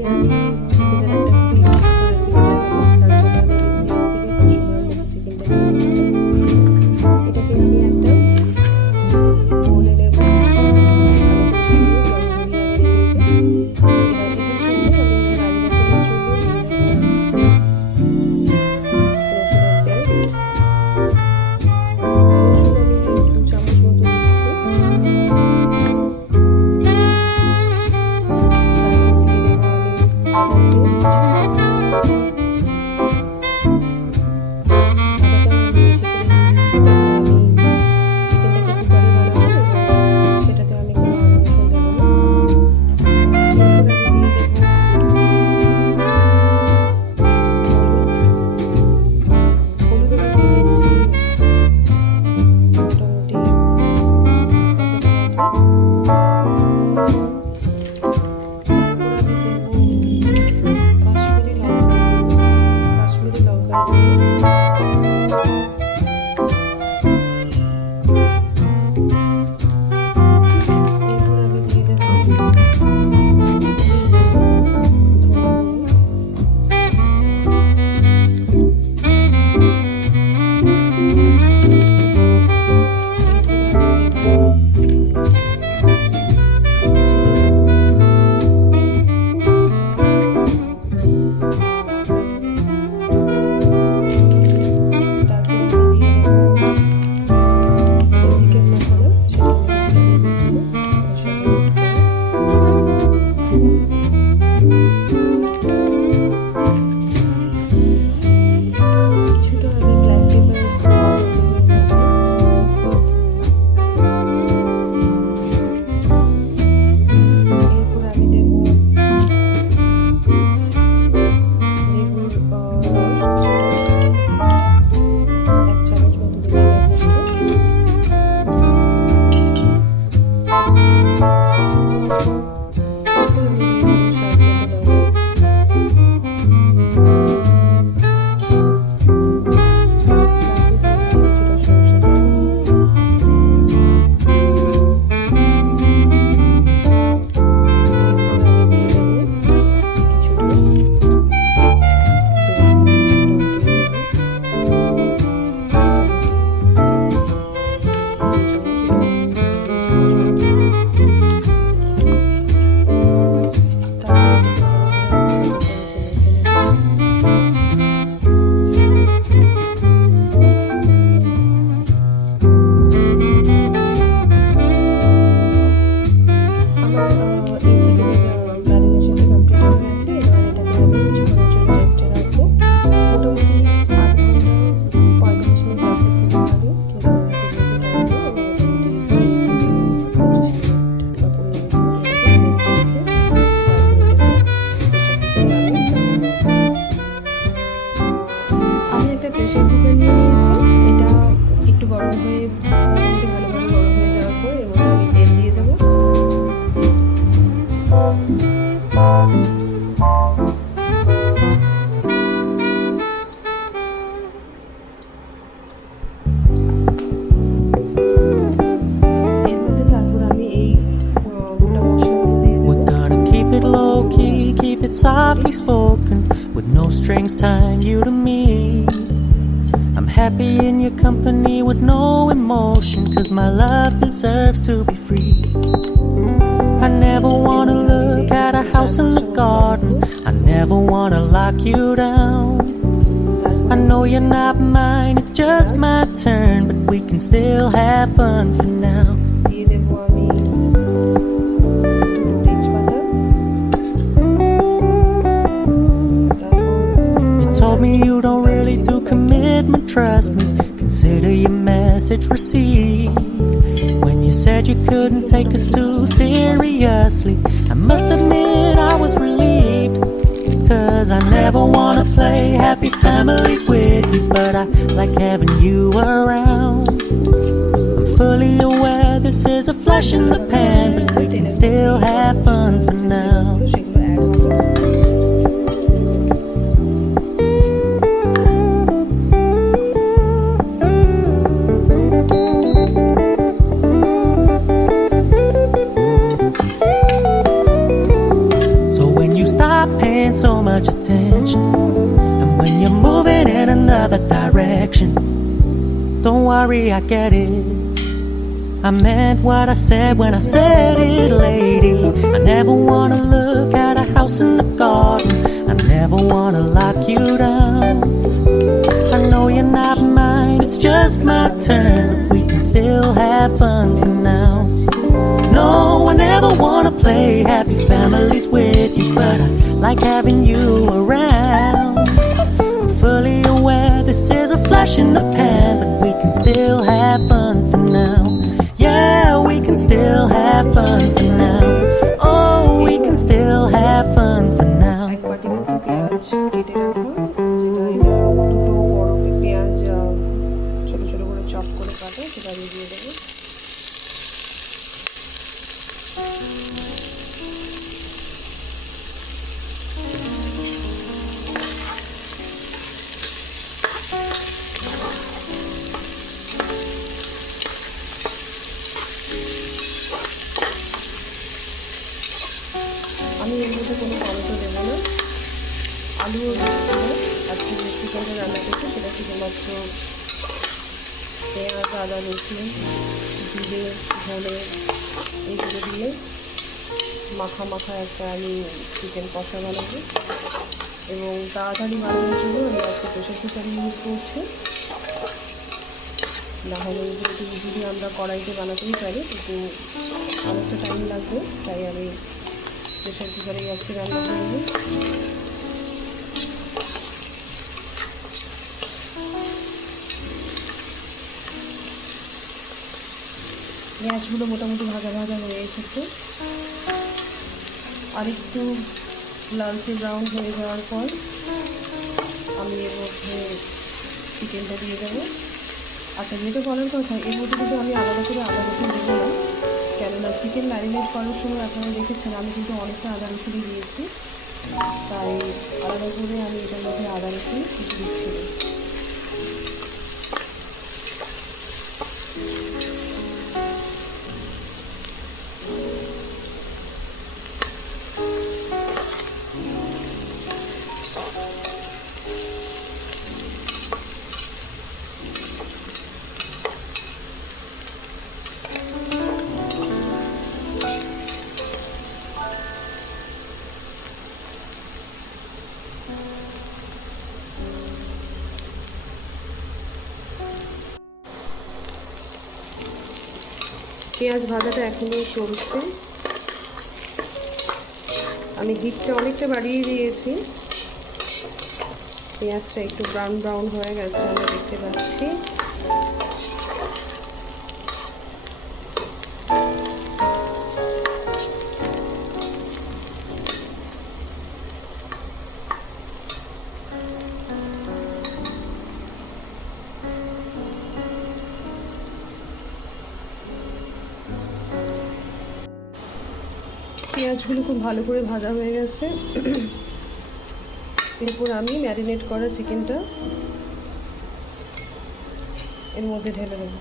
আজকে আমি চিকেনের একটা কুইক রেসিপি দেখাবো। তার জন্য আমি এসিএস থেকে 500 গ্রাম মতো চিকেনটা নিয়ে নিয়েছি। এটাকে আমি একটা বোলে নেব, ভালো করে ধুয়ে জল ঝরিয়ে আমি রেখেছি। এবার এটার সাথে আমি ম্যারিনেশনের জন্য দিয়ে দেবো রসুনের পেস্ট। রসুন আমি 2 চামচ মতো দিচ্ছি। তারপর দিয়ে দেবো আমি আদা পেস্ট। আদাটাও আমি বেশি করে দিয়ে দিচ্ছি, কেননা আমি চিকেনটাকে কুকারে বানাবো এবং সেটাতে আমি কোনো আদা রসুন দেবো না। এরপর আমি দিয়ে দেবো হলুদ আমি দিয়ে দিচ্ছি মোটামুটি এতটা মতো। তারপর আমি দেবো কাশ্মীরি লঙ্কার গুঁড়ো। এরপর আমি দিয়ে দেবো চিকেন মশলা, সেটা আমি কিছুটা দিয়ে দিচ্ছি ওর সাথে অ্যাড করে। কিছুটা আমি ব্ল্যাক পেপার পাউডার দেবো এর মধ্যে। এরপর আমি দেবো লেবুর রস, কিছুটা 1 চামচ মতো দিলে যথেষ্ট। এরপর আমি দিয়ে দেবো স্বাদ মতো লবণ। তারপর দিয়ে দিচ্ছি কিছুটা সরষে তেল। এরপর আমি দিয়ে দেবো কিছুটা দই, টক দই দেবো মোটামুটি 2 চামচ মতো। তারপর এটাকে ভালো করে আমি হাতের সাহায্যে মেখে নেব। আমার এই চিকেনের ম্যারিনেশনটা কমপ্লিট হয়ে গেছে। এবার এটাকে আমি কিছুক্ষণের জন্য রেস্টে রাখবো। মোটামুটি আধ ঘন্টা 45 মিনিট রাখলে খুবই ভালো, কিন্তু আমার হাতে যেহেতু টাইম নেই, আমি মোটামুটি 20 থেকে 25 মিনিট মতন লেগে যাবে এটাকে রেস্টে রেখে। তারপর এটাকে প্রেশার কুকারে আমি নামিয়ে নেব। আমি একটা প্রেশার কুকার নিয়ে নিয়েছি। এটা একটু গরম হয়ে মোটামুটি ভালোভাবে গরম হয়ে যাওয়ার পর এর মধ্যে আমি তেল দিয়ে দেবো। এর মধ্যে তারপর আমি এই গোটা মশলাগুলো দিয়ে দেবো। We're gonna keep it low key, keep it softly spoken, with no strings tying you to me. I'm happy in your company with no emotion, 'cause my love deserves to be free. I never wanna look at a house in the garden, I never wanna lock you down. I know you're not mine, it's just my turn, but we can still have fun for now. দিয়ে দেবো আমি দুটো তেজপাতা। তারপর You told me you don't really do commitment, trust me, consider your message received. When you said you couldn't take us too seriously, I must admit I was relieved, 'cause I never wanna play happy families with you, but I like having you around. I'm fully aware this is a flash in the pan, but we can still have fun for now. সেগুলো অ্যাড হবে। paying so much attention. And when you're moving in another direction, don't worry, I get it. I meant what I said when I said it, lady. I never wanna look at a house in the garden. I never wanna lock you down. I know you're not mine, it's just my turn. We can still have fun for now. No, I never wanna play happy families with you, but I like having you around. I'm fully aware this is a flash in the pan, but we can still have fun for now. Yeah, we can still have fun for now. Oh, we can still have fun for now. এক বাটি মতো পেঁয়াজ কেটে রাখা, যেটা এটা দুটো বড় পেঁয়াজ ছোট ছোট করে চপ করে কাটা, সেটা আমি দিয়ে দেবো। আমি এর মধ্যে কোনো টমেটো দেবো না, আলুও দিচ্ছি না। আজকে যে চিকেনটা রান্না করছি সেটা শুধুমাত্র পেঁয়াজ, আদা, রসুন, জিরে, ধনে এইগুলো দিয়ে মাখা মাখা একটা আমি চিকেন কষা বানাবো। এবং তাড়াতাড়ি বানানোর জন্য আমি আজকে প্রেশার কুকার ইউজ করছি। না হলে যেহেতু ইজিলি আমরা কড়াইতে বানাতেই পারি, কিন্তু অনেকটা টাইম লাগবে, তাই আমি প্রেশার কুকারেই আজকে রান্না করবো। পেঁয়াজগুলো মোটামুটি ভাজা ভাজা হয়ে এসেছে। আর একটু লালচে ব্রাউন হয়ে যাওয়ার পর আমি এর মধ্যে চিকেনটা দিয়ে দেবো। আচ্ছা, যেটা বলার কথা, এর মধ্যে কিন্তু আমি আলাদা করে আদা রসুন দেবো না, কেননা চিকেন ম্যারিনেট করার সময় আপনারা দেখেছেন আমি কিন্তু অনেকটা আদা রসুনই দিয়েছি, তাই আলাদা করে আমি এটার মধ্যে আদা রসুন কিছু দিচ্ছি না। পেঁয়াজ ভাজাটা এখনও চলছে, আমি হিটটা অনেকটা বাড়িয়ে দিয়েছি। পেঁয়াজটা একটু ব্রাউন ব্রাউন হয়ে গেছে, আমরা দেখতে পাচ্ছি। পেঁয়াজগুলো খুব ভালো করে ভাজা হয়ে গেছে। এরপর আমি ম্যারিনেট করা চিকেনটা এর মধ্যে ঢেলে দেবো।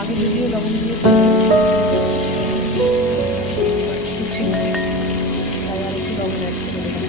আগে যদিও লবণ দিয়েছি ছিল, তাই আর একটু লবণ অ্যাড করে দেবো।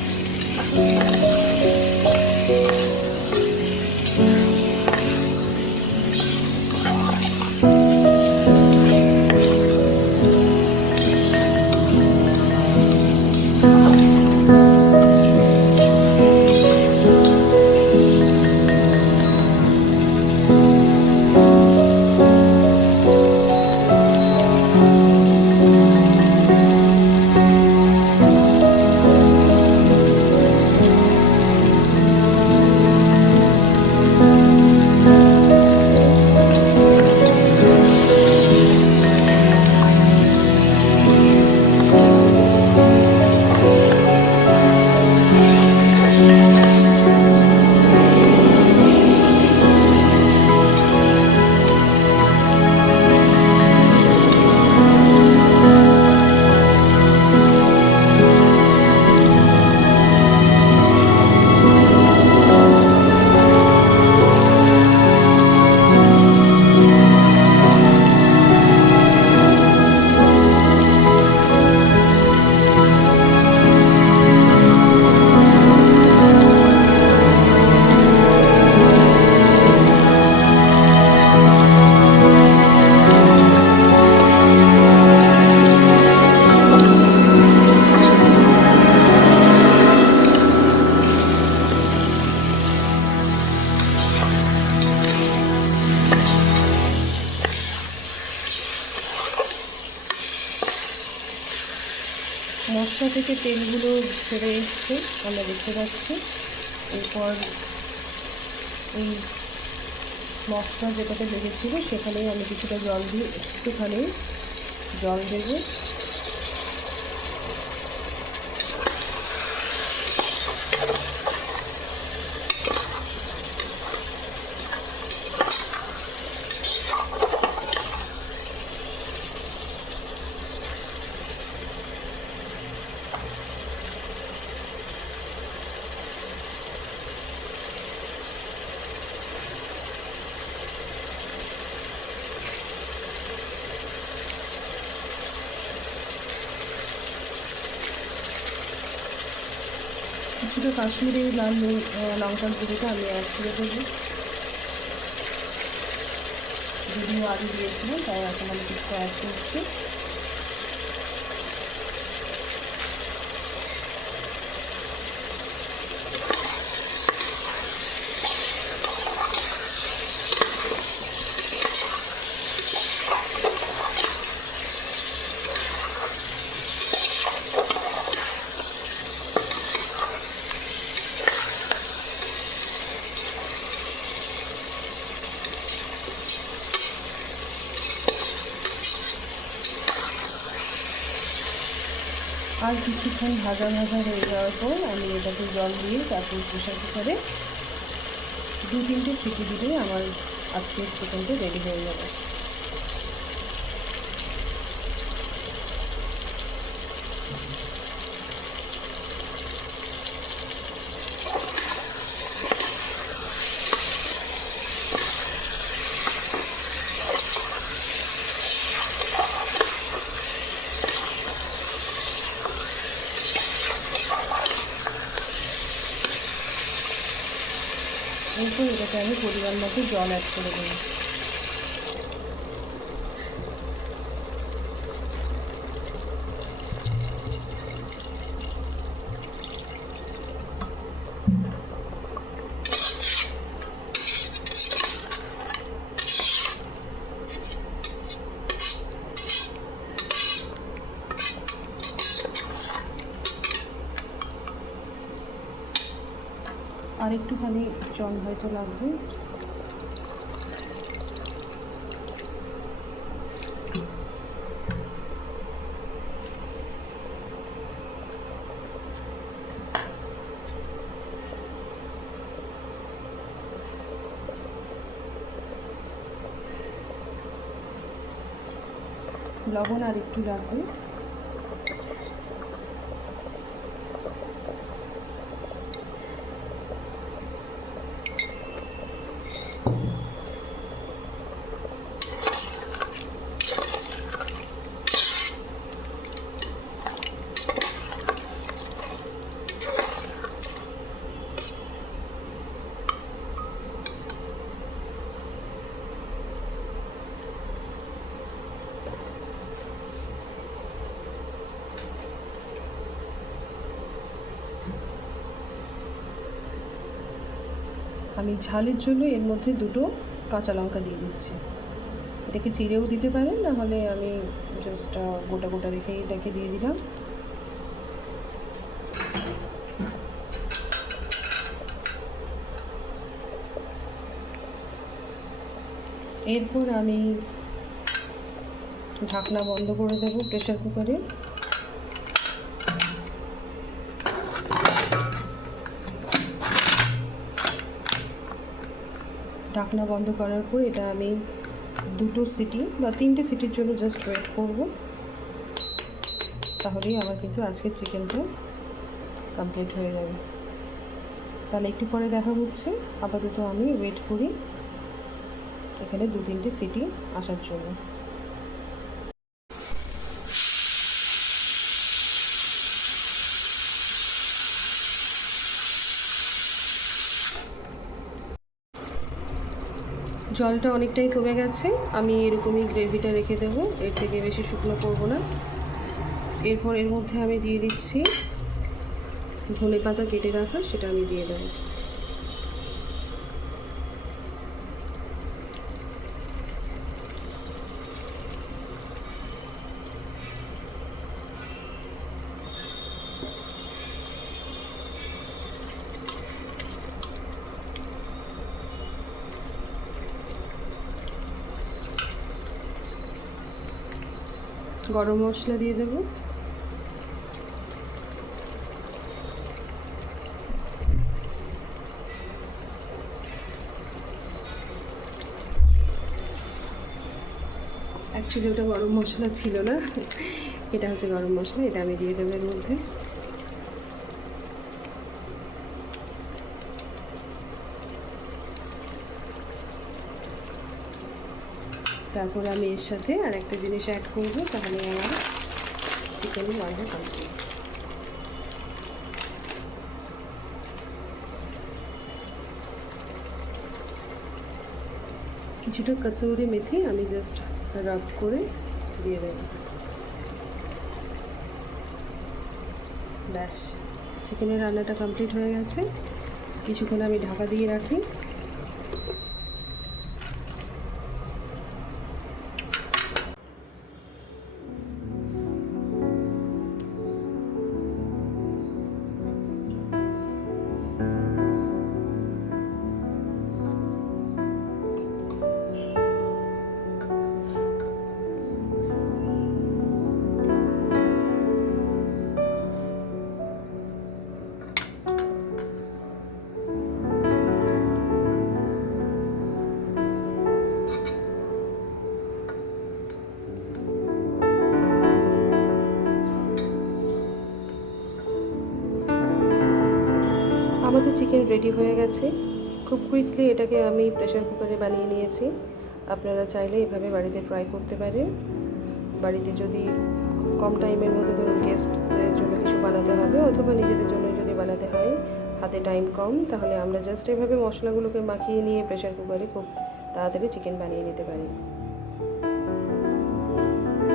মশলা থেকে তেলগুলো ছেড়ে এসছে, আমরা দেখতে পাচ্ছি। এরপর এই মশলা যেটাতে লেগেছিল সেখানেই আমি কিছুটা জল দিয়ে একটুখানি জল দেবো। কিছুটা কাশ্মীরি লাল লঙ্কার গুঁড়োটা আমি অ্যাড করে দেবো। যদিও আগে দিয়েছিলাম, তাই এখন আমি কিছু অ্যাড করছি। আর কিছুক্ষণ ভাজা ভাজা হয়ে যাওয়ার পর আমি এটাকে জল দিয়ে তারপর প্রেশার কুকারে 2-3টে সিটি দিলে আমার আজকের চিকেনটা রেডি হয়ে যাবে। এরপর এটাকে আমি পরিমাণ মতো জল অ্যাড করে দেবো। আর একটুখানি জল হয়তো লাগবে। লবণ আর একটু লাগবে। আমি ঝালের জন্য এর মধ্যে 2টো কাঁচা লঙ্কা দিয়ে দিচ্ছি। এটাকে চিড়েও দিতে পারেন, নাহলে আমি জাস্ট গোটা গোটা রেখে এটাকে দিয়ে দিলাম। এরপর আমি ঢাকনা বন্ধ করে দেব প্রেসার কুকারে। ঢাকনা বন্ধ করার পর এটা আমি 2টো সিটি বা 3টে সিটির জন্য জাস্ট ওয়েট করব, তাহলেই আমার কিন্তু আজকের চিকেনটা কমপ্লিট হয়ে যাবে। তাহলে একটু পরে দেখা হচ্ছে। আপাতত আমি ওয়েট করি এখানে 2-3টে সিটি আসার জন্য। জলটা অনেকটাই কমে গেছে, আমি এরকমই গ্রেভিটা রেখে দেবো, এর থেকে বেশি শুকনো করব না। এরপর এর মধ্যে আমি দিয়ে দিচ্ছি ধনেপাতা কেটে রাখা, সেটা আমি দিয়ে দেবো। গরম মশলা দিয়ে দেবো। অ্যাকচুয়ালি ওটা গরম মশলা ছিল না, এটা হচ্ছে গরম মশলা, এটা আমি দিয়ে দেবো এর মধ্যে। তারপরে আমি এর সাথে আর একটা জিনিস অ্যাড করব, তাহলে আমার চিকেন রান্না কমপ্লিট। কিছুটা কসুরি মেথি আমি জাস্ট রাব করে দিয়ে দেব। ব্যাস, চিকেনের রান্নাটা কমপ্লিট হয়ে গেছে। কিছুক্ষণ আমি ঢাকা দিয়ে রাখি। আমাদের চিকেন রেডি হয়ে গেছে। খুব কুইকলি এটাকে আমি প্রেসার কুকারে বানিয়ে নিয়েছি। আপনারা চাইলে এভাবে বাড়িতে ট্রাই করতে পারেন। বাড়িতে যদি খুব কম টাইমের মধ্যে ধরুন গেস্টদের জন্য কিছু বানাতে হবে, অথবা নিজেদের জন্য যদি বানাতে হয়, হাতে টাইম কম, তাহলে আমরা জাস্ট এভাবে মশলাগুলোকে মাখিয়ে নিয়ে প্রেসার কুকারে খুব তাড়াতাড়ি চিকেন বানিয়ে নিতে পারি।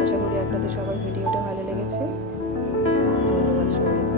আশা করি আপনাদের সবার ভিডিওটা ভালো লেগেছে। ধন্যবাদ সবাই।